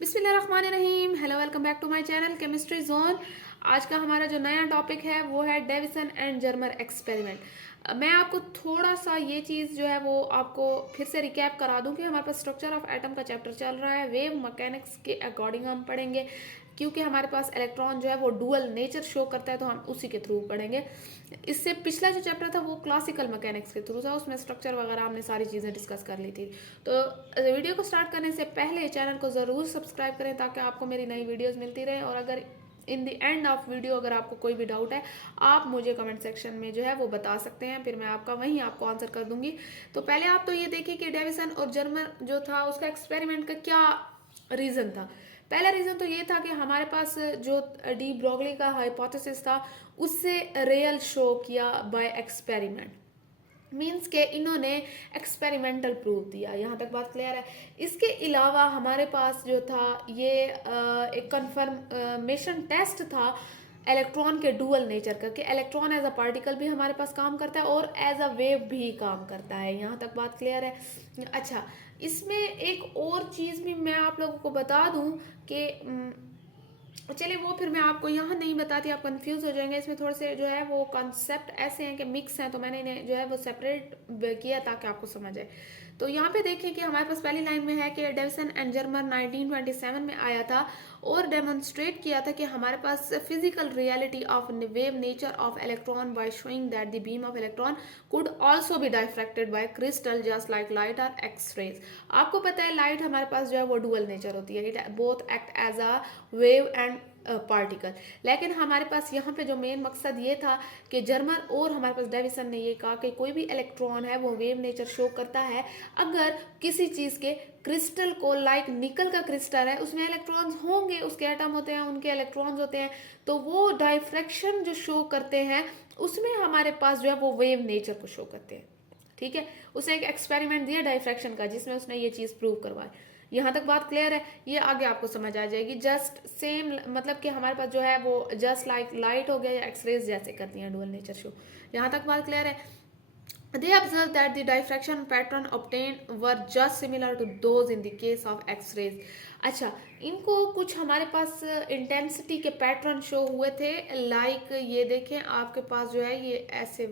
बिस्मिल्लाहिर्रहमानिर्रहीम। Hello, welcome back to my channel chemistry zone. आज का हमारा जो नया टॉपिक है वो है डेविसन एंड जर्मर एक्सपेरिमेंट। मैं आपको थोड़ा सा ये चीज़ जो है वो आपको फिर से रिकैप करा दूं कि हमारे पास स्ट्रक्चर ऑफ एटम का चैप्टर चल रहा है। वेव मैकेनिक्स के अकॉर्डिंग हम पढ़ेंगे, क्योंकि हमारे पास इलेक्ट्रॉन जो है वो डुअल नेचर शो करता है, तो हम उसी के थ्रू पढ़ेंगे। इससे पिछला जो चैप्टर था वो क्लासिकल मैकेनिक्स के थ्रू था, उसमें स्ट्रक्चर वगैरह हमने सारी चीज़ें डिस्कस कर ली थी। तो वीडियो को स्टार्ट करने से पहले चैनल को ज़रूर सब्सक्राइब करें ताकि आपको मेरी नई वीडियोस मिलती रहे। और अगर in the end of video अगर आपको कोई भी डाउट है, आप मुझे कमेंट सेक्शन में जो है वो बता सकते हैं, फिर मैं आपका वहीं आपको आंसर कर दूंगी। तो पहले आप तो ये देखिए कि डेविसन और जर्मर जो था उसका एक्सपेरिमेंट का क्या रीज़न था। पहला रीज़न तो ये था कि हमारे पास जो डी ब्रोगली का हाइपोथेसिस था उससे रियल शो किया बाय एक्सपेरिमेंट, मीन्स के इन्होंने एक्सपेरिमेंटल प्रूफ दिया। यहाँ तक बात क्लियर है। इसके अलावा हमारे पास जो था ये एक कंफर्मेशन टेस्ट था इलेक्ट्रॉन के डुअल नेचर का, कि इलेक्ट्रॉन एज अ पार्टिकल भी हमारे पास काम करता है और एज अ वेव भी काम करता है। यहाँ तक बात क्लियर है। अच्छा, इसमें एक और चीज़ भी मैं आप लोगों को बता दूं कि चलिए वो फिर मैं आपको यहाँ नहीं बताती, आप कंफ्यूज हो जाएंगे। इसमें थोड़े से जो है वो कॉन्सेप्ट ऐसे हैं कि मिक्स हैं, तो मैंने इन्हें जो है वो सेपरेट किया ताकि आपको समझ आए। तो यहाँ पे देखिए कि हमारे पास पहली लाइन में है कि डेविसन एंड जर्मर 1927 में आया था और डेमोन्स्ट्रेट किया था कि हमारे पास physical reality of wave nature of electron by showing that the beam of electron could also be diffracted by crystal just like light और एक्स रेज। आपको पता है लाइट हमारे पास जो है वो डुअल नेचर होती है, it both act as a wave and particle. लेकिन हमारे पास यहाँ पे जो मेन मकसद ये था कि जर्मर और हमारे पास डेविसन ने ये कहा कि कोई भी इलेक्ट्रॉन है वो वेव नेचर शो करता है अगर किसी चीज़ के क्रिस्टल को, लाइक निकल का क्रिस्टल है, उसमें इलेक्ट्रॉन्स होंगे, उसके एटम होते हैं, उनके इलेक्ट्रॉन्स होते हैं, तो वो डाइफ्रैक्शन जो शो करते हैं उसमें हमारे पास जो है वो वेव नेचर को शो करते हैं। ठीक है, उसने एक एक्सपेरिमेंट दिया डाइफ्रैक्शन का जिसमें उसने ये चीज़ प्रूव करवाई। यहाँ तक बात क्लियर है, ये आगे आपको समझ आ जाएगी। जस्ट सेम मतलब कि हमारे पास जो है वो जस्ट लाइक लाइट हो गया या एक्सरेज जैसे करती हैं डुअल नेचर शो। यहाँ तक बात क्लियर है। They observed that the diffraction pattern obtained were just similar to those in the case of X-rays. अच्छा, इनको कुछ हमारे पास इंटेंसिटी के पैटर्न शो हुए थे, लाइक ये देखें आपके पास जो है ये ऐसे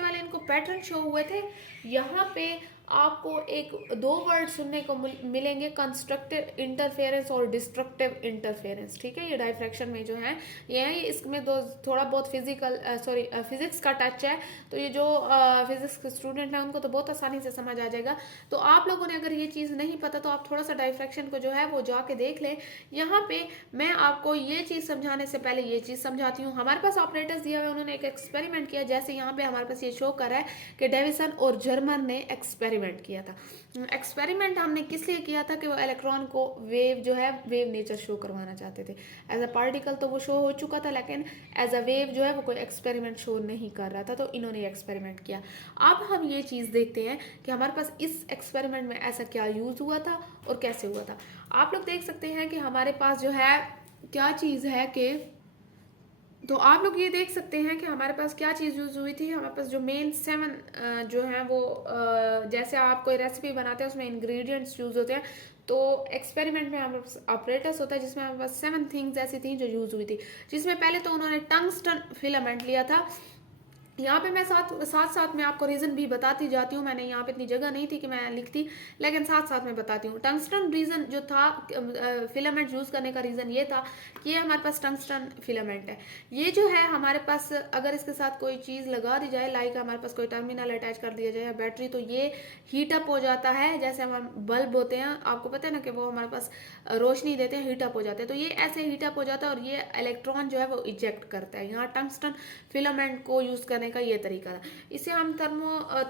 वाले इनको पैटर्न शो हुए थे। यहाँ पे आपको एक दो वर्ड सुनने को मिलेंगे, कंस्ट्रक्टिव इंटरफेरेंस और डिस्ट्रक्टिव इंटरफेरेंस। ठीक है, ये डाइफ्रैक्शन में जो है ये है, इसमें दो थोड़ा बहुत फिजिक्स का टच है, तो ये जो फिजिक्स के स्टूडेंट हैं उनको तो बहुत आसानी से समझ आ जाएगा। तो आप लोगों ने अगर ये चीज़ नहीं पता तो आप थोड़ा सा डाइफ्रैक्शन को जो है वो जाके देख लें। यहाँ पे मैं आपको ये चीज़ समझाने से पहले ये चीज़ समझाती हूँ। हमारे पास ऑपरेटर्स दिया हुआ है, उन्होंने एक एक्सपेरिमेंट किया, जैसे यहाँ पे हमारे पास ये शो कर रहा है कि डेविसन और जर्मर ने एक्सपेरिमेंट किया था। एक्सपेरिमेंट हमने किस लिए किया था कि वो इलेक्ट्रॉन को वेव जो है वेव नेचर शो करवाना चाहते थे। एज अ पार्टिकल तो वो शो हो चुका था, लेकिन एज अ वेव जो है वो कोई एक्सपेरिमेंट शो नहीं कर रहा था, तो इन्होंने एक्सपेरिमेंट किया। अब हम ये चीज़ देखते हैं कि हमारे पास इस एक्सपेरिमेंट में ऐसा क्या यूज़ हुआ था और कैसे हुआ था। आप लोग देख सकते हैं कि हमारे पास जो है क्या चीज़ है कि, तो आप लोग ये देख सकते हैं कि हमारे पास क्या चीज़ यूज़ हुई थी। हमारे पास जो मेन 7 जो है वो जैसे आप कोई रेसिपी बनाते हैं उसमें इंग्रेडिएंट्स यूज़ होते हैं, तो एक्सपेरिमेंट में हमारे पास ऑपरेटर्स होता है जिसमें हमारे पास 7 थिंग्स ऐसी थी जो यूज़ हुई थी। जिसमें पहले तो उन्होंने टंगस्टन फिलामेंट लिया था। यहाँ पे मैं साथ साथ साथ में आपको रीज़न भी बताती जाती हूँ। मैंने यहाँ पे इतनी जगह नहीं थी कि मैं लिखती, लेकिन साथ साथ में बताती हूँ। टंगस्टन रीज़न जो था फिलामेंट यूज़ करने का रीज़न ये था कि ये हमारे पास टंगस्टन फिलामेंट है। ये जो है हमारे पास अगर इसके साथ कोई चीज़ लगा दी जाए, लाइक हमारे पास कोई टर्मिनल अटैच कर दिया जाए या बैटरी, तो ये हीटअप हो जाता है। जैसे हमारे बल्ब होते हैं, आपको पता है ना कि वो हमारे पास रोशनी देते हैं, हीटअप हो जाते हैं, तो ये ऐसे हीटअप हो जाता है और ये इलेक्ट्रॉन जो है वो इजेक्ट करता है। यहाँ टंगस्टन फिलामेंट को यूज़ करने का ये तरीका था। इसे हम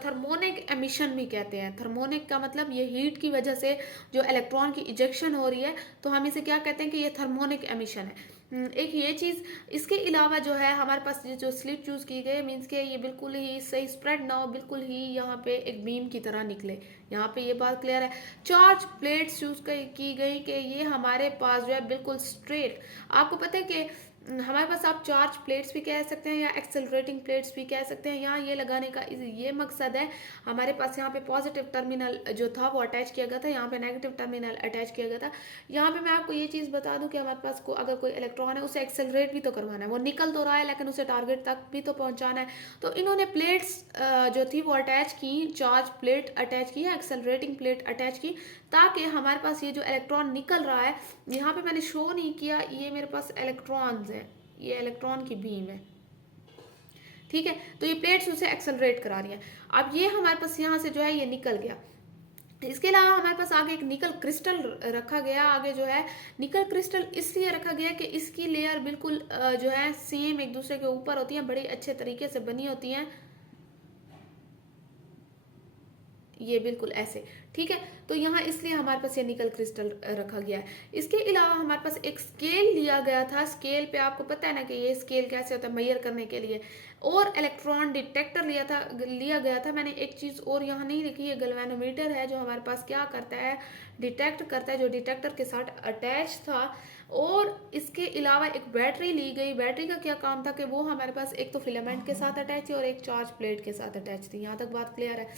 थर्मोनिक एमिशन भी कहते हैं। थर्मोनिक का मतलब ये हीट की वजह से जो इलेक्ट्रॉन की इजेक्शन हो रही है, तो हम इसे क्या कहते हैं कि ये थर्मोनिक एमिशन है। एक ये चीज़। इसके अलावा जो है हमारे पास जो स्लिट चूज़ की गई, मीन्स के ये बिल्कुल ही सही स्प्रेड ना हो, बिल्कुल ही यहाँ पे एक बीम की तरह निकले। यहाँ पे ये बात क्लियर है। चार्ज प्लेट्स चूज की गई कि ये हमारे पास जो है बिल्कुल स्ट्रेट। आपको पता है कि हमारे पास आप चार्ज प्लेट्स भी कह सकते हैं या एक्सेलरेटिंग प्लेट्स भी कह सकते हैं। यहाँ ये लगाने का ये मकसद है, हमारे पास यहाँ पे पॉजिटिव टर्मिनल जो था वो अटैच किया गया था, यहाँ पे नेगेटिव टर्मिनल अटैच किया गया था। यहाँ पे मैं आपको ये चीज़ बता दूं कि हमारे पास अगर कोई इलेक्ट्रॉन है उसे एक्सेलरेट भी तो करवाना है, वो निकल तो रहा है लेकिन उसे टारगेट तक भी तो पहुँचाना है। तो इन्होंने प्लेट्स जो थी वो अटैच की, चार्ज प्लेट अटैच की है, एक्सेलरेटिंग प्लेट अटैच की, ताकि हमारे पास ये जो इलेक्ट्रॉन निकल रहा है, यहाँ पे मैंने शो नहीं किया, ये मेरे पास इलेक्ट्रॉन्स है, ये इलेक्ट्रॉन की बीम है, ठीक है। तो ये प्लेट्स उसे एक्सेलरेट करा रही हैं। अब ये हमारे पास यहाँ से जो है ये निकल गया। इसके अलावा हमारे पास आगे एक निकल क्रिस्टल रखा गया। आगे जो है निकल क्रिस्टल इसलिए रखा गया कि इसकी लेयर बिल्कुल जो है सेम एक दूसरे के ऊपर होती है, बड़े अच्छे तरीके से बनी होती हैं, ये बिल्कुल ऐसे, ठीक है। तो यहाँ इसलिए हमारे पास ये निकल क्रिस्टल रखा गया है। इसके अलावा हमारे पास एक स्केल लिया गया था। स्केल पे आपको पता है ना कि ये स्केल कैसे होता है मेजर करने के लिए, और इलेक्ट्रॉन डिटेक्टर लिया गया था। मैंने एक चीज़ और यहाँ नहीं लिखी, ये गैल्वेनोमीटर है जो हमारे पास क्या करता है, डिटेक्ट करता है, जो डिटेक्टर के साथ अटैच था। और इसके अलावा एक बैटरी ली गई। बैटरी का क्या काम था कि वो हमारे पास एक तो फिलामेंट के साथ अटैच थी और एक चार्ज प्लेट के साथ अटैच थी। यहाँ तक बात क्लियर है?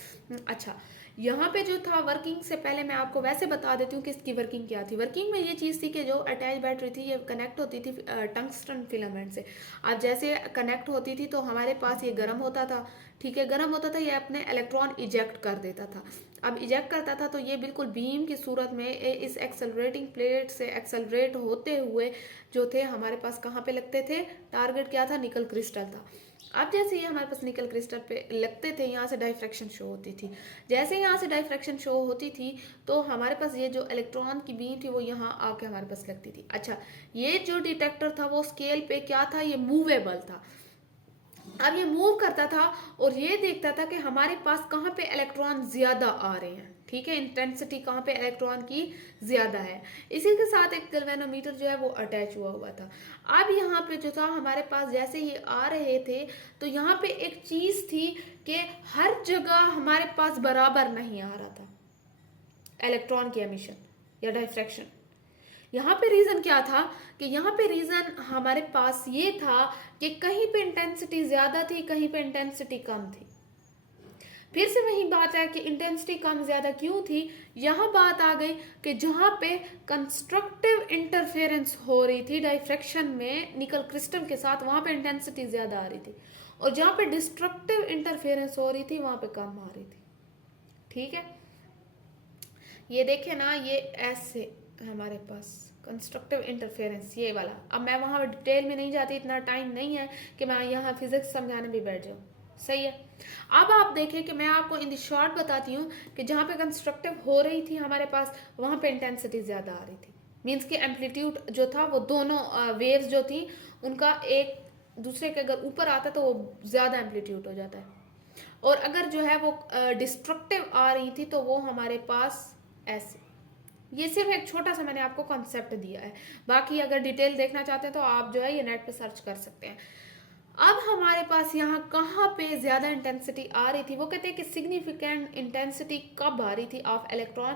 अच्छा, यहाँ पे जो था वर्किंग से पहले मैं आपको वैसे बता देती हूँ कि इसकी वर्किंग क्या थी। वर्किंग में ये चीज़ थी कि जो अटैच बैटरी थी ये कनेक्ट होती थी टंगस्टन फिलामेंट से। अब जैसे कनेक्ट होती थी तो हमारे पास ये गर्म होता था, ठीक है, गर्म होता था, ये अपने इलेक्ट्रॉन इजेक्ट कर देता था। अब इजेक्ट करता था तो ये बिल्कुल बीम की सूरत में इस एक्सेलरेटिंग प्लेट से एक्सेलरेट होते हुए जो थे हमारे पास कहाँ पे लगते थे, टारगेट क्या था, निकल क्रिस्टल था। अब जैसे ये हमारे पास निकल क्रिस्टल पे लगते थे, यहाँ से डाइफ्रैक्शन शो होती थी। जैसे यहाँ से डाइफ्रैक्शन शो होती थी तो हमारे पास ये जो इलेक्ट्रॉन की बीम थी वो यहाँ आके हमारे पास लगती थी। अच्छा, ये जो डिटेक्टर था वो स्केल पे क्या था, ये मूवेबल था। अब ये मूव करता था और ये देखता था कि हमारे पास कहाँ पे इलेक्ट्रॉन ज्यादा आ रहे हैं, ठीक है, इंटेंसिटी कहाँ पे इलेक्ट्रॉन की ज्यादा है। इसी के साथ एक गैल्वेनोमीटर जो है वो अटैच हुआ हुआ था। अब यहाँ पे जो था हमारे पास जैसे ये आ रहे थे तो यहाँ पे एक चीज थी कि हर जगह हमारे पास बराबर नहीं आ रहा था इलेक्ट्रॉन की एमिशन या डाइफ्रैक्शन। यहाँ पे रीजन क्या था कि यहाँ पे रीजन हमारे पास ये था कि कहीं पे इंटेंसिटी ज्यादा थी, कहीं पे इंटेंसिटी कम थी। फिर से वही बात है कि इंटेंसिटी कम ज्यादा क्यों थी। यहाँ बात आ गई कि जहाँ पे कंस्ट्रक्टिव इंटरफेरेंस हो रही थी डाइफ्रैक्शन में निकल क्रिस्टल के साथ, वहां पे इंटेंसिटी ज्यादा आ रही थी, और जहाँ पे डिस्ट्रक्टिव इंटरफेरेंस हो रही थी वहां पे कम आ रही थी, ठीक है। ये देखे ना, ये ऐसे हमारे पास कंस्ट्रक्टिव इंटरफेरेंस ये वाला। अब मैं वहाँ डिटेल में नहीं जाती, इतना टाइम नहीं है कि मैं यहाँ फिजिक्स समझाने भी बैठ जाऊँ, सही है। अब आप देखें कि मैं आपको इन द शॉर्ट बताती हूँ कि जहाँ पे कंस्ट्रक्टिव हो रही थी हमारे पास वहाँ पे इंटेंसिटी ज़्यादा आ रही थी। मीन्स कि एम्पलीट्यूड जो था वो दोनों वेव्स जो थी उनका एक दूसरे के अगर ऊपर आता तो वो ज़्यादा एम्पलीट्यूड हो जाता है, और अगर जो है वो डिस्ट्रक्टिव आ रही थी तो वो हमारे पास ऐसे। ये सिर्फ एक छोटा सा मैंने आपको कॉन्सेप्ट दिया है, बाकी अगर डिटेल देखना चाहते हैं तो आप जो है ये नेट पे सर्च कर सकते हैं। अब हमारे पास यहाँ कहाँ पे ज्यादा इंटेंसिटी आ रही थी, वो कहते हैं कि सिग्निफिकेंट इंटेंसिटी कब आ रही थी ऑफ इलेक्ट्रॉन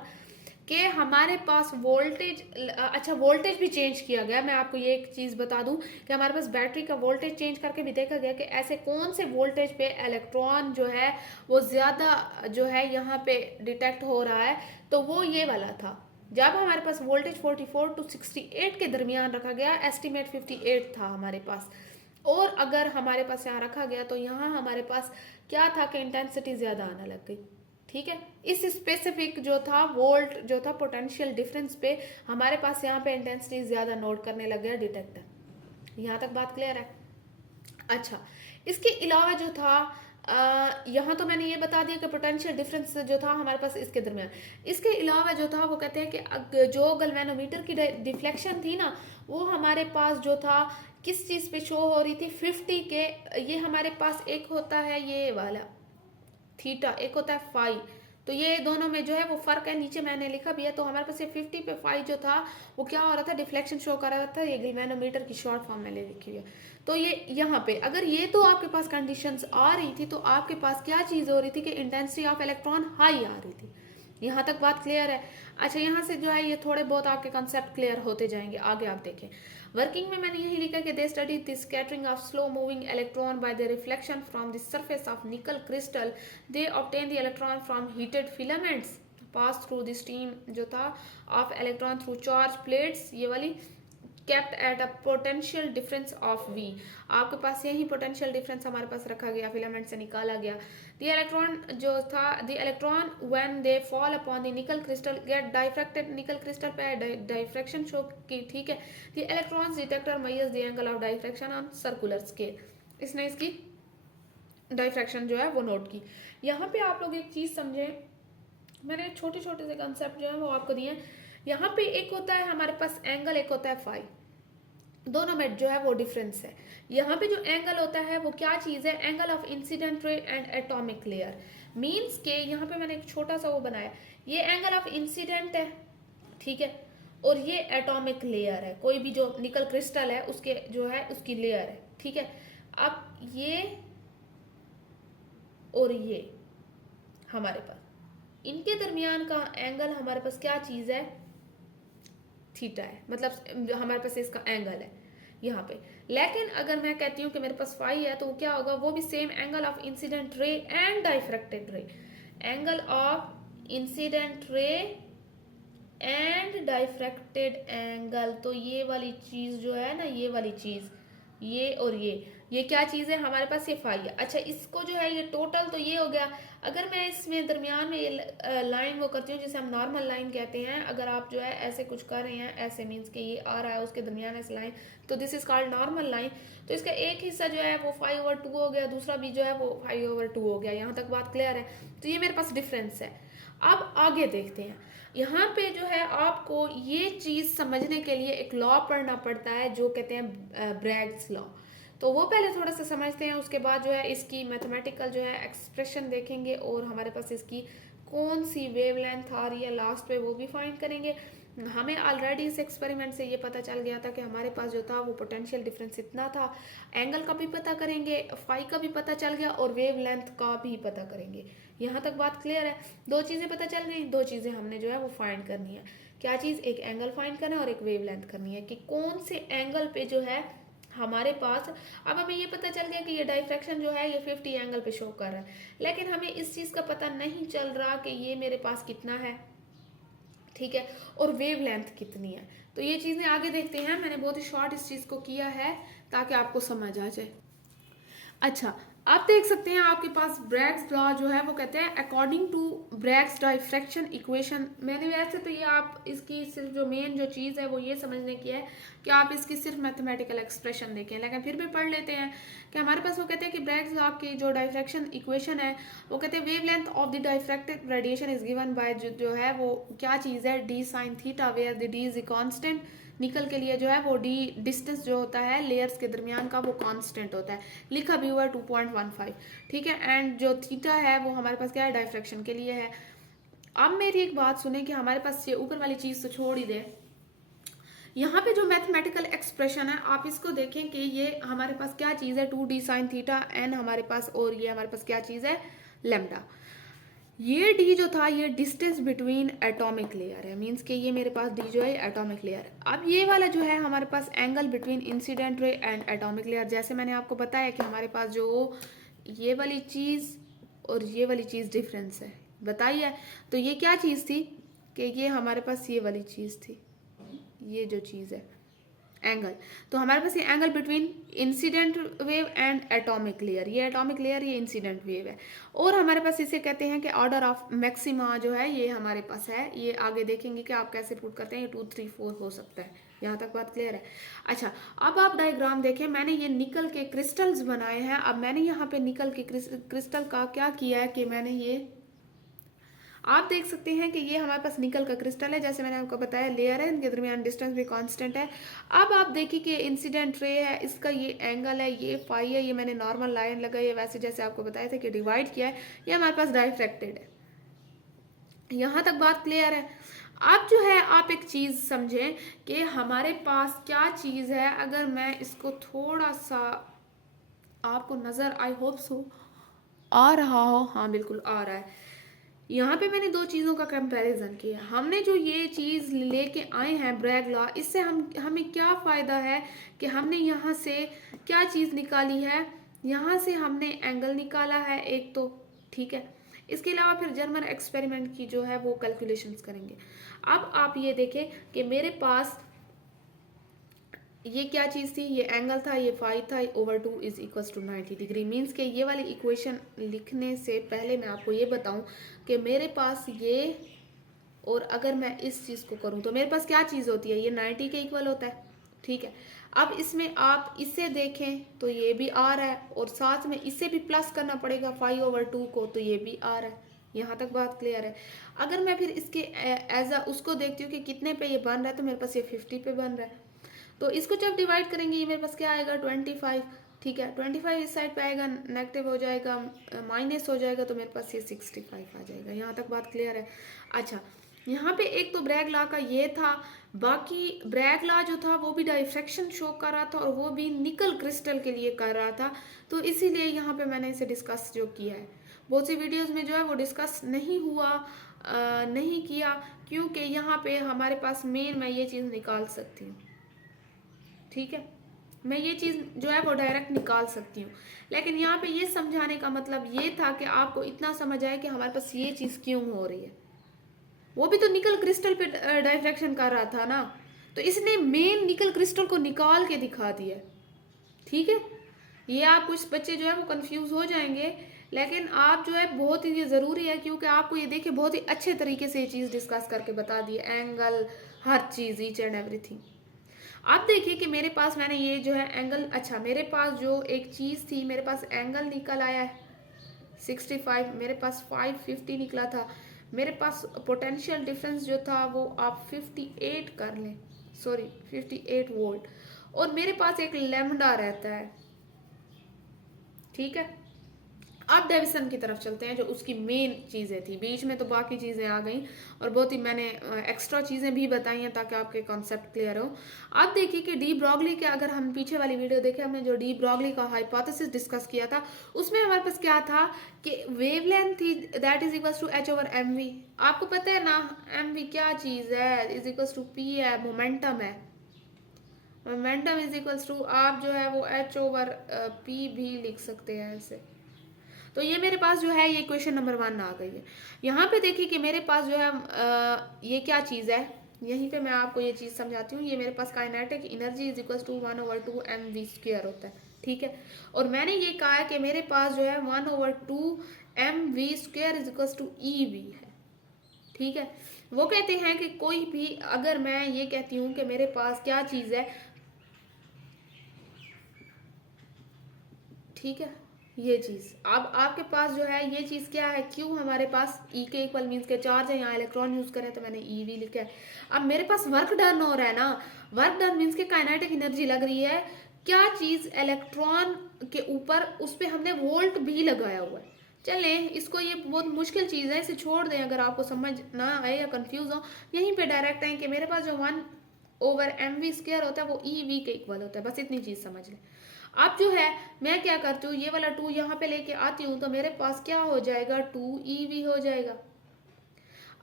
के हमारे पास वोल्टेज। अच्छा, वोल्टेज भी चेंज किया गया। मैं आपको ये एक चीज़ बता दूं कि हमारे पास बैटरी का वोल्टेज चेंज करके भी देखा गया कि ऐसे कौन से वोल्टेज पे इलेक्ट्रॉन जो है वो ज़्यादा जो है यहाँ पे डिटेक्ट हो रहा है, तो वो ये वाला था। जब हमारे पास वोल्टेज 44 टू 68 के दरमियान रखा गया, एस्टिमेट 58 था हमारे पास, और अगर हमारे पास यहाँ रखा गया तो यहाँ हमारे पास क्या था कि इंटेंसिटी ज़्यादा आने लग गई, ठीक है। इस स्पेसिफिक जो था वोल्ट जो था पोटेंशियल डिफरेंस पे हमारे पास यहाँ पे इंटेंसिटी ज़्यादा नोट करने लग गया डिटेक्टर। यहाँ तक बात क्लियर है? अच्छा, इसके अलावा जो था यहाँ तो मैंने ये बता दिया कि पोटेंशियल डिफरेंस जो था हमारे पास इसके दरमियान। इसके अलावा जो था वो कहते हैं कि जो गैल्वेनोमीटर की डिफ्लेक्शन थी ना, वो हमारे पास जो था किस चीज़ पे शो हो रही थी, 50 के। ये हमारे पास एक होता है ये वाला थीटा, एक होता है फाई, तो ये दोनों में जो है वो फर्क है, नीचे मैंने लिखा भी है। तो हमारे पास ये 50 पे फाई जो था वो क्या हो रहा था, डिफ्लेक्शन शो कर रहा था। ये गैल्वेनोमीटर की शॉर्ट फॉर्म में ले लिखी है। तो ये यहाँ पे अगर ये तो आपके पास कंडीशंस आ रही थी तो आपके पास क्या चीज़ हो रही थी कि इंटेंसिटी ऑफ इलेक्ट्रॉन हाई आ रही थी। यहाँ तक बात क्लियर है। अच्छा, यहाँ से जो है ये थोड़े बहुत आपके कंसेप्ट क्लियर होते जाएंगे। आगे आप देखें, वर्किंग में मैंने यही लिखा कि they study the scattering of slow moving electron by the reflection from the surface of nickel crystal. They obtain the electron from heated filaments pass through the steam जो था of electron through charge plates, ये वाली, kept at a potential difference of V. आपके पास यही potential difference हमारे पास रखा गया, फिलामेंट से निकाला गया। द इलेक्ट्रॉन जो था, the electron when they fall upon the nickel crystal get diffracted. Nickel crystal पे डाइफ्रैक्शन शो की, ठीक है। The electrons detector measures the angle of diffraction on circular scale. इसने इसकी डाइफ्रैक्शन जो है वो नोट की। यहाँ पे आप लोग एक चीज समझें, मैंने छोटे छोटे से कंसेप्ट जो है वो आपको दिए। यहाँ पे एक होता है हमारे पास एंगल, एक होता है फाई, दोनों में जो है वो डिफरेंस है। यहाँ पे जो एंगल होता है वो क्या चीज है, angle of incident ray and atomic layer. Means के यहाँ पे मैंने एक छोटा सा वो बनाया, ये एंगल ऑफ इंसिडेंट है, ठीक है, और ये एटॉमिक लेयर है। कोई भी जो निकल क्रिस्टल है उसके जो है उसकी लेयर है, ठीक है। अब ये और ये हमारे पास, इनके दरमियान का एंगल हमारे पास क्या चीज है, थीटा है, मतलब जो हमारे पास इसका एंगल है यहाँ पे। लेकिन अगर मैं कहती हूँ कि मेरे पास फाई है, तो वो क्या होगा, वो भी same angle of incident ray and diffracted ray. Angle of incident ray and diffracted angle, तो ये वाली चीज जो है ना, ये वाली चीज, ये और ये क्या चीज है हमारे पास, ये फाई है। अच्छा, इसको जो है ये टोटल तो ये हो गया। अगर मैं इसमें दरमियान में ये लाइन वो करती हूँ जिसे हम नॉर्मल लाइन कहते हैं, अगर आप जो है ऐसे कुछ कर रहे हैं, ऐसे मीन्स कि ये आ रहा है उसके दरमियान ऐसे लाइन, तो this is called normal line. तो इसका एक हिस्सा जो है वो 5/2 हो गया, दूसरा भी जो है वो 5/2 हो गया। यहाँ तक बात क्लियर है। तो ये मेरे पास डिफरेंस है। अब आगे देखते हैं। यहाँ पे जो है आपको ये चीज समझने के लिए एक लॉ पढ़ना पड़ता है जो कहते हैं ब्रैग्स लॉ। तो वो पहले थोड़ा सा समझते हैं, उसके बाद जो है इसकी मैथमेटिकल जो है एक्सप्रेशन देखेंगे और हमारे पास इसकी कौन सी वेवलेंथ आ रही है लास्ट पे वो भी फाइंड करेंगे। हमें ऑलरेडी इस एक्सपेरिमेंट से ये पता चल गया था कि हमारे पास जो था वो पोटेंशियल डिफरेंस इतना था। एंगल का भी पता करेंगे, फाई का भी पता चल गया और वेवलेंथ का भी पता करेंगे। यहाँ तक बात क्लियर है। दो चीज़ें पता चल गई, दो चीज़ें हमने जो है वो फाइंड करनी है। क्या चीज़, एक एंगल फाइंड करना है और एक वेवलेंथ करनी है कि कौन से एंगल पे जो है हमारे पास। अब हमें ये पता चल गया कि ये डाइफ्रैक्शन जो है ये 50 एंगल पे शो कर रहा है, लेकिन हमें इस चीज़ का पता नहीं चल रहा कि ये मेरे पास कितना है, ठीक है, और वेवलेंथ कितनी है। तो ये चीज़ें आगे देखते हैं। मैंने बहुत ही शॉर्ट इस चीज़ को किया है ताकि आपको समझ आ जाए। अच्छा, आप देख सकते हैं आपके पास ब्रैग्स लॉ जो है वो कहते हैं according to Bragg's diffraction equation. मैंने वैसे तो ये आप इसकी सिर्फ जो मेन जो चीज़ है वो ये समझने की है कि आप इसकी सिर्फ मैथमेटिकल एक्सप्रेशन देखें, लेकिन फिर भी पढ़ लेते हैं कि हमारे पास वो कहते हैं कि ब्रैग्स लॉ की जो डाइफ्रैक्शन इक्वेशन है वो कहते हैं wavelength of the diffracted radiation is given by जो है वो क्या चीज़ है, D sine theta, where the D is a constant. Nickel के लिए जो है वो डी डिस्टेंस जो होता है लेयर्स के दरमियान का वो कांस्टेंट होता है, लिखा भी हुआ है 2.15, ठीक है। एंड जो थीटा है वो हमारे पास क्या है, डाइफ्रैक्शन के लिए है। अब मेरी एक बात सुने कि हमारे पास ये ऊपर वाली चीज़ तो छोड़ ही दे, यहाँ पे जो मैथमेटिकल एक्सप्रेशन है आप इसको देखें कि ये हमारे पास क्या चीज़ है, 2d साइन थीटा एन हमारे पास, और ये हमारे पास क्या चीज़ है, लेमडा। ये डी जो था ये डिस्टेंस बिटवीन एटॉमिक लेयर है, मींस कि ये मेरे पास डी जो है एटॉमिक लेयर है। अब ये वाला जो है हमारे पास angle between incident ray and atomic layer, जैसे मैंने आपको बताया कि हमारे पास जो ये वाली चीज़ और ये वाली चीज़ डिफरेंस है बताइए। तो ये क्या चीज़ थी कि ये हमारे पास ये वाली चीज़ थी, ये जो चीज़ है एंगल। तो हमारे पास ये angle between incident wave and atomic layer, ये एटॉमिक लेयर ये इंसिडेंट वेव है। और हमारे पास इसे कहते हैं कि ऑर्डर ऑफ मैक्सिमा जो है ये हमारे पास है। ये आगे देखेंगे कि आप कैसे प्रूव करते हैं, ये 2, 3, 4 हो सकता है। यहाँ तक बात क्लियर है। अच्छा, अब आप डायग्राम देखें, मैंने ये निकल के क्रिस्टल्स बनाए हैं। अब मैंने यहाँ पे निकल के क्रिस्टल का क्या किया है कि मैंने ये, आप देख सकते हैं कि ये हमारे पास निकल का क्रिस्टल है, जैसे मैंने आपको बताया लेयर है, इनके दरमियान डिस्टेंस भी कांस्टेंट है। अब आप देखिए कि इंसिडेंट रे है, इसका ये एंगल है, ये फाई है, ये मैंने नॉर्मल लाइन लगाई है वैसे जैसे आपको बताया था कि डिवाइड किया है। ये हमारे पास डाइफ्रैक्टेड है। यहाँ तक बात क्लियर है। अब जो है आप एक चीज़ समझें कि हमारे पास क्या चीज़ है। अगर मैं इसको थोड़ा सा आपको नज़र, आई होप सो आ रहा हो, हाँ बिल्कुल आ रहा है। यहाँ पे मैंने दो चीज़ों का कंपैरिजन किया। हमने जो ये चीज़ लेके आए हैं ब्रैग लॉ, इससे हमें क्या फ़ायदा है कि हमने यहाँ से क्या चीज़ निकाली है, यहाँ से हमने एंगल निकाला है एक तो, ठीक है। इसके अलावा फिर जर्मन एक्सपेरिमेंट की जो है वो कैलकुलेशंस करेंगे। अब आप ये देखें कि मेरे पास ये क्या चीज़ थी, ये एंगल था, ये फाई था, over 2 is equals to 90 degree. Means के ये वाली इक्वेशन लिखने से पहले मैं आपको ये बताऊं कि मेरे पास ये, और अगर मैं इस चीज़ को करूं तो मेरे पास क्या चीज़ होती है, ये 90 के इक्वल होता है, ठीक है। अब इसमें आप इसे देखें तो ये भी आ रहा है, और साथ में इसे भी प्लस करना पड़ेगा 5/2 को, तो ये भी आ रहा है। यहाँ तक बात क्लियर है। अगर मैं फिर इसके एज अ उसको देखती हूँ कि कितने पे ये बन रहा है, तो मेरे पास ये 50 पे बन रहा है। तो इसको जब डिवाइड करेंगे ये मेरे पास क्या आएगा, 25, ठीक है। 25 इस साइड पे आएगा, नेगेटिव हो जाएगा, माइनस हो जाएगा, तो मेरे पास ये 65 आ जाएगा। यहाँ तक बात क्लियर है। अच्छा, यहाँ पे एक तो ब्रैग लॉ का ये था, बाकी ब्रैग लॉ जो था वो भी डाइफ्रैक्शन शो कर रहा था, और वो भी निकल क्रिस्टल के लिए कर रहा था। तो इसीलिए यहाँ पे मैंने इसे डिस्कस जो किया है। बहुत सी वीडियोस में जो है वो डिस्कस नहीं हुआ, नहीं किया, क्योंकि यहाँ पे हमारे पास मेन मैं ये चीज़ निकाल सकती हूँ, ठीक है। मैं ये चीज़ जो है वो डायरेक्ट निकाल सकती हूँ, लेकिन यहाँ पे ये समझाने का मतलब ये था कि आपको इतना समझ आए कि हमारे पास ये चीज़ क्यों हो रही है। वो भी तो निकल क्रिस्टल पे डाइफ्रैक्शन कर रहा था ना, तो इसने मेन निकल क्रिस्टल को निकाल के दिखा दिया, ठीक है। ये आप कुछ बच्चे जो है वो कंफ्यूज हो जाएंगे, लेकिन आप जो है बहुत ही ये ज़रूरी है, क्योंकि आपको ये देखिए बहुत ही अच्छे तरीके से ये चीज़ डिस्कस करके बता दी, एंगल, हर चीज़, ईच एंड एवरीथिंग। अब देखिए कि मेरे पास मैंने ये जो है एंगल, अच्छा मेरे पास जो एक चीज़ थी, मेरे पास एंगल निकल आया है 65, मेरे पास 550 निकला था। मेरे पास पोटेंशियल डिफरेंस जो था वो आप 58 कर लें, सॉरी 58 वोल्ट, और मेरे पास एक लैम्डा रहता है, ठीक है। अब डेविसन की तरफ चलते हैं, जो उसकी मेन चीज़ें थी। बीच में तो बाकी चीज़ें आ गई, और बहुत ही मैंने एक्स्ट्रा चीज़ें भी बताई हैं ताकि आपके कॉन्सेप्ट क्लियर हो। अब देखिए कि डी ब्रॉगली के, अगर हम पीछे वाली वीडियो देखें, हमने जो डी ब्रॉगली का हाइपोथेसिस डिस्कस किया था, उसमें हमारे पास क्या था कि वेवलेंथ थी that is equals to h/mv। आपको पता है ना mv क्या चीज़ है, इज इक्वल्स टू p है, मोमेंटम है। मोमेंटम इज इक्वल्स टू, आप जो है वो h/p भी लिख सकते हैं ऐसे। तो ये मेरे पास जो है ये क्वेश्चन नंबर 1 आ गई है। यहाँ पे देखिए कि मेरे पास जो है ये क्या चीज़ है, यहीं पे मैं आपको ये चीज़ समझाती हूँ। ये मेरे पास kinetic energy is equal to 1/2 mv² होता है, ठीक है। और मैंने ये कहा है कि मेरे पास जो है 1/2 mv² is equal to ev है, ठीक है। वो कहते हैं कि कोई भी, अगर मैं ये कहती हूँ कि मेरे पास क्या चीज़ है, ठीक है, ये चीज़, अब आपके पास जो है ये चीज़ क्या है, क्यों हमारे पास ई के इक्वल मीन्स के चार्ज है, यहाँ इलेक्ट्रॉन यूज़ करें तो मैंने ई वी लिखा है। अब मेरे पास वर्क डन हो रहा है ना, वर्क डन मीन्स के काइनेटिक एनर्जी लग रही है, क्या चीज़, इलेक्ट्रॉन के ऊपर, उस पर हमने वोल्ट भी लगाया हुआ है। चलें, इसको, ये बहुत मुश्किल चीज़ है, इसे छोड़ दें अगर आपको समझ ना आए या कंफ्यूज हो। यहीं पे डायरेक्ट आए कि मेरे पास जो 1/mv² होता है वो ई वी के इक्वल होता है, बस इतनी चीज़ समझ लें। अब जो है मैं क्या करती हूँ, ये वाला 2 यहाँ पे लेके आती हूँ, तो मेरे पास क्या हो जाएगा, 2ev हो जाएगा।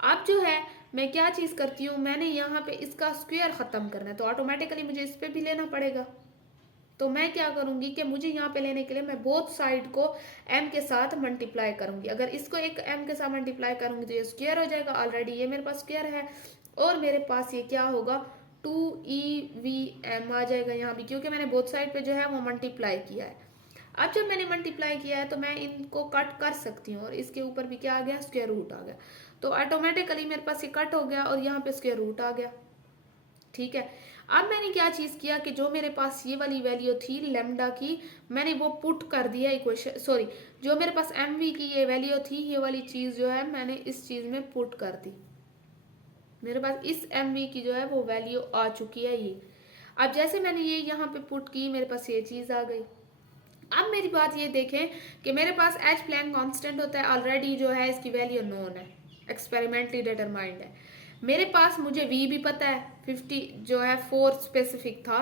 अब जो है मैं क्या चीज़ करती हूँ, मैंने यहाँ पे इसका स्क्वायर ख़त्म करना है, तो ऑटोमेटिकली मुझे इस पर भी लेना पड़ेगा। तो मैं क्या करूँगी कि मुझे यहाँ पे लेने के लिए मैं बोथ साइड को m के साथ मल्टीप्लाई करूँगी। अगर इसको एक m के साथ मल्टीप्लाई करूँगी तो ये स्क्वायर हो जाएगा, ऑलरेडी ये मेरे पास स्क्वायर है, और मेरे पास ये क्या होगा, 2evm आ जाएगा यहाँ भी, क्योंकि मैंने बोथ साइड पे जो है वो मल्टीप्लाई किया है। अब जब मैंने मल्टीप्लाई किया है तो मैं इनको कट कर सकती हूँ, और इसके ऊपर भी क्या आ गया, स्क्वायर रूट आ गया, तो ऑटोमेटिकली मेरे पास ये कट हो गया और यहाँ पे स्क्वायर रूट आ गया, ठीक है। अब मैंने क्या चीज़ किया कि जो मेरे पास ये वाली वैल्यू थी लैम्डा की, मैंने वो पुट कर दिया इक्वेशन, सॉरी, जो मेरे पास mv की ये वैल्यू थी, ये वाली चीज़ जो है मैंने इस चीज़ में पुट कर दी। मेरे पास इस mv की जो है वो वैल्यू आ चुकी है ये। अब जैसे मैंने ये यहाँ पे पुट की, मेरे पास ये चीज़ आ गई। अब मेरी बात ये देखें कि मेरे पास एच प्लैंक कांस्टेंट होता है, ऑलरेडी जो है इसकी वैल्यू नोन है, एक्सपेरिमेंटली डिटरमाइंड है। मेरे पास मुझे v भी पता है, 50 जो है 4 स्पेसिफिक था,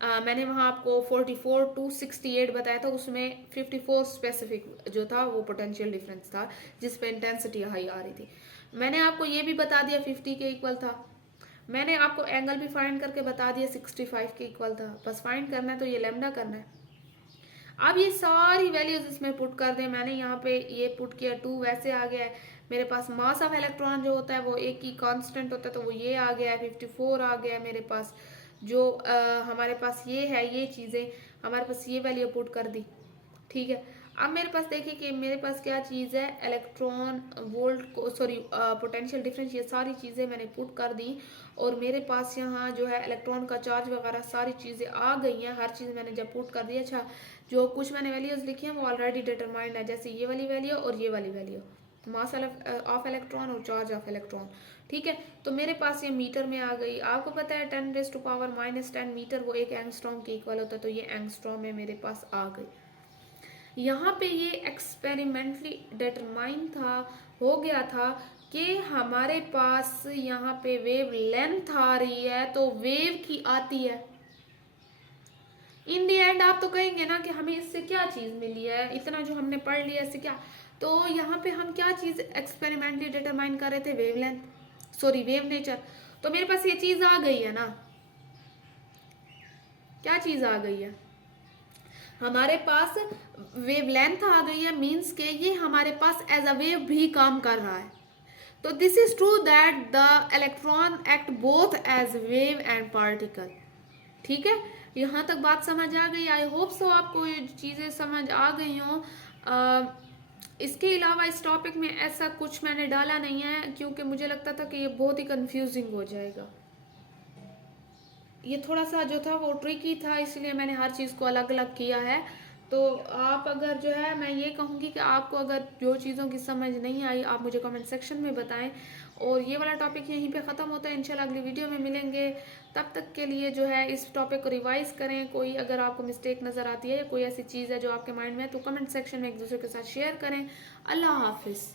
मैंने वहाँ आपको 44 to 68 बताया था, उसमें 54 स्पेसिफिक जो था वो पोटेंशियल डिफरेंस था जिस पे इंटेंसिटी हाई आ रही थी। मैंने आपको ये भी बता दिया 50 के इक्वल था। मैंने आपको एंगल भी फाइंड करके बता दिया 65 के इक्वल था। बस फाइंड करना है तो ये लैम्डा करना है। अब ये सारी वैल्यूज इसमें पुट कर दें। मैंने यहाँ पे ये पुट किया 2 वैसे आ गया है। मेरे पास मास ऑफ इलेक्ट्रॉन जो होता है वो एक ही कांस्टेंट होता है तो वो ये आ गया है 54 आ गया है मेरे पास। जो हमारे पास ये है ये चीज़ें हमारे पास ये वैल्यू पुट कर दी। ठीक है, अब मेरे पास देखिए कि मेरे पास क्या चीज़ है, इलेक्ट्रॉन वोल्ट को सॉरी पोटेंशियल डिफरेंस, ये सारी चीज़ें मैंने पुट कर दी और मेरे पास यहाँ जो है इलेक्ट्रॉन का चार्ज वगैरह सारी चीज़ें आ गई हैं। हर चीज़ मैंने जब पुट कर दी, अच्छा जो कुछ मैंने वैल्यूज लिखी हैं वो ऑलरेडी डिटरमाइंड है, जैसे ये वाली वैल्यू और ये वाली वैल्यू, मास ऑफ इलेक्ट्रॉन और चार्ज ऑफ इलेक्ट्रॉन। ठीक है, तो मेरे पास ये मीटर में आ गई। आपको पता है 10⁻⁻10 मीटर वो एक एंगस्ट्रॉम के इक्वल होता है, तो ये एंगस्ट्रॉम में मेरे पास आ गई। यहाँ पे ये एक्सपेरिमेंटली डिटरमाइन था, हो गया था कि हमारे पास यहाँ पे वेव लेंथ आ रही है तो वेव की आती है। इन दी एंड आप तो कहेंगे ना कि हमें इससे क्या चीज़ मिली है, इतना जो हमने पढ़ लिया इससे क्या। तो यहाँ पे हम क्या चीज़ एक्सपेरिमेंटली डिटरमाइन कर रहे थे, wave length, sorry wave nature. तो मेरे पास ये चीज़ आ गई है ना, क्या चीज़ आ गई है, हमारे पास वेवलेंथ आ गई है। मीन्स के ये हमारे पास एज अ वेव भी काम कर रहा है। तो this is true that the electron act both as wave and particle. ठीक है, यहाँ तक बात समझ आ गई। आई होप सो आपको ये चीज़ें समझ आ गई हों। इसके अलावा इस टॉपिक में ऐसा कुछ मैंने डाला नहीं है क्योंकि मुझे लगता था कि ये बहुत ही कंफ्यूजिंग हो जाएगा। ये थोड़ा सा जो था वो ट्रिकी था, इसलिए मैंने हर चीज़ को अलग अलग किया है। तो आप अगर जो है, मैं ये कहूँगी कि आपको अगर जो चीज़ों की समझ नहीं आई आप मुझे कमेंट सेक्शन में बताएं। और ये वाला टॉपिक यहीं पे ख़त्म होता है। इंशाल्लाह अगली वीडियो में मिलेंगे। तब तक के लिए जो है इस टॉपिक को रिवाइज़ करें। कोई अगर आपको मिस्टेक नज़र आती है या कोई ऐसी चीज़ है जो आपके माइंड में है तो कमेंट सेक्शन में एक दूसरे के साथ शेयर करें। अल्लाह हाफिज़।